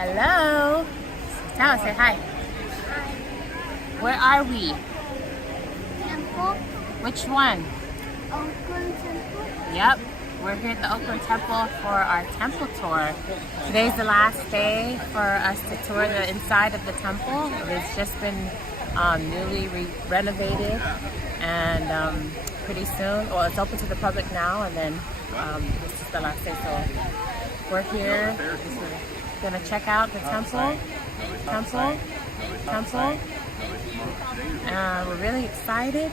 Hello. Now say hi. Where are we? Temple. Which one? Oakland Temple. Yep. We're here at the Oakland Temple for our temple tour. Today's the last day for us to tour the inside of the temple. It's just been newly renovated, and pretty soon, well, it's open to the public now, and then this is the last day. So we're here. Gonna check out the temple. We're really excited.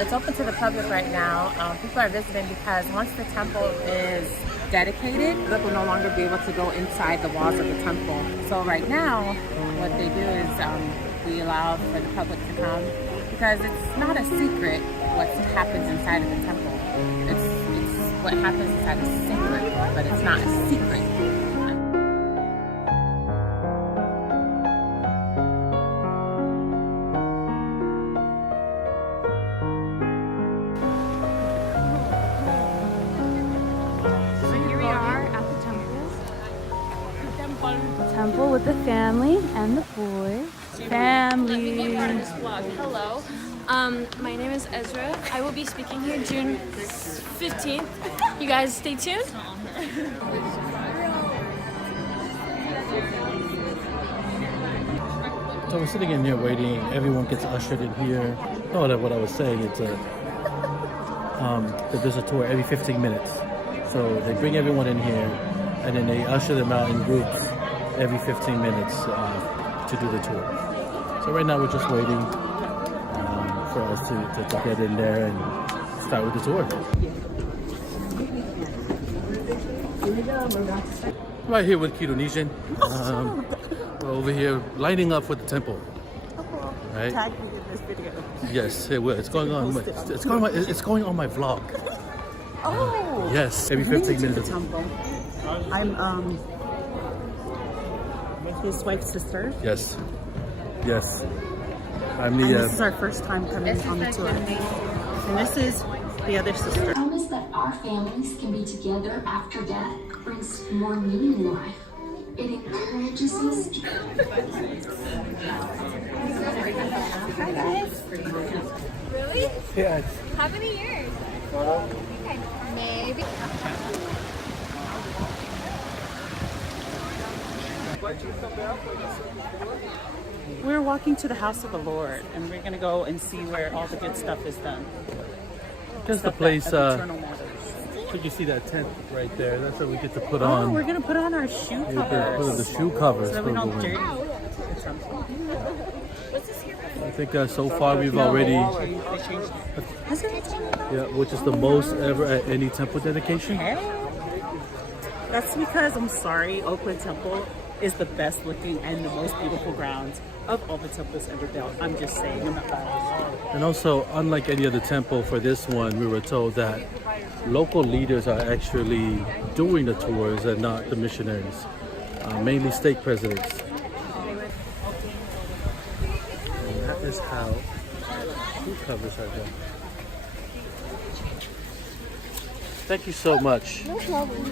It's open to the public right now. People are visiting because once the temple is dedicated, they will no longer be able to go inside the walls of the temple. So right now, what they do is we allow for the public to come because it's not a secret what happens inside of the temple. It's what happens inside is secret, but it's not a secret. Temple with the family and the boy. Family. Hello. My name is Ezra. I will be speaking here June 15th. You guys stay tuned. So we're sitting in here waiting. Everyone gets ushered in here. Oh, that's what I was saying. It's that there's a tour every 15 minutes. So they bring everyone in here, and then they usher them out in groups every 15 minutes to do the tour. So right now we're just waiting for us to get in there and start with the tour. Right here with Indonesian. We're over here lining up for the temple. Right? Tag me in this video. Yes, it will. It's going on. It's going on my vlog. Oh. Yes, every 15 minutes. I'm his wife's sister. Yes. Yes. I'm And the. this is our first time coming on the tour. And this is the other sister. Promise that our families can be together after death brings more meaning in life. It encourages us. Hi guys. Really? Yes. How many years? Okay. Maybe. We're walking to the house of the Lord, and we're going to go and see where all the good stuff is done. Just the Stuff place. that of eternal matters. I think you see that tent right there. That's what we get to put Oh, on. we're going to put on our shoe Put on covers. the shoe covers. So that we for don't the dirty women. the temple. I think so far we've already. They changed it. Has it? Yeah, which is the most ever at any temple dedication. That's because, I'm sorry, Oakland Temple is the best looking and the most beautiful grounds of all the temples ever built. I'm just saying. I'm not biased. And also, unlike any other temple, for this one, we were told that local leaders are actually doing the tours and not the missionaries, mainly stake presidents. And that is how shoe covers are done. Thank you so much. No problem.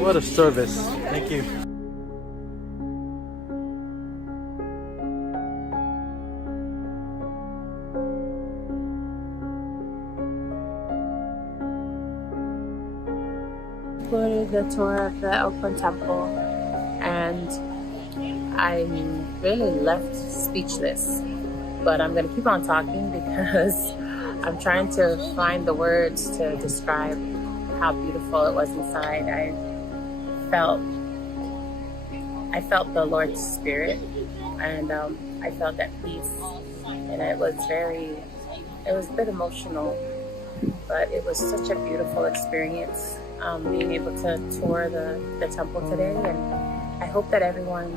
What a service. Thank you. Completed the tour of the Oakland Temple, and I'm really left speechless. But I'm going to keep on talking because I'm trying to find the words to describe how beautiful it was inside. I felt the Lord's Spirit, and I felt at peace, and it was a bit emotional, but it was such a beautiful experience being able to tour the temple today, and I hope that everyone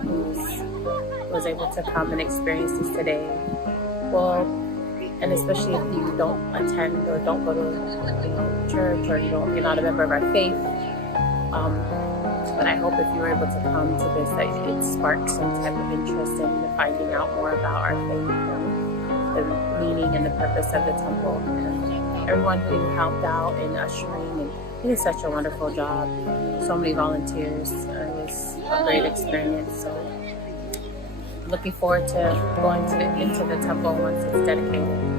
was able to come and experience this today will, and especially if you don't attend or don't go to church, or you're not a member of our faith, but I hope if you were able to come to this, that it sparked some type of interest in finding out more about our faith and the meaning and the purpose of the temple. And everyone who helped out in ushering, and he did such a wonderful job. So many volunteers. It was a great experience. So looking forward to going into the temple once it's dedicated.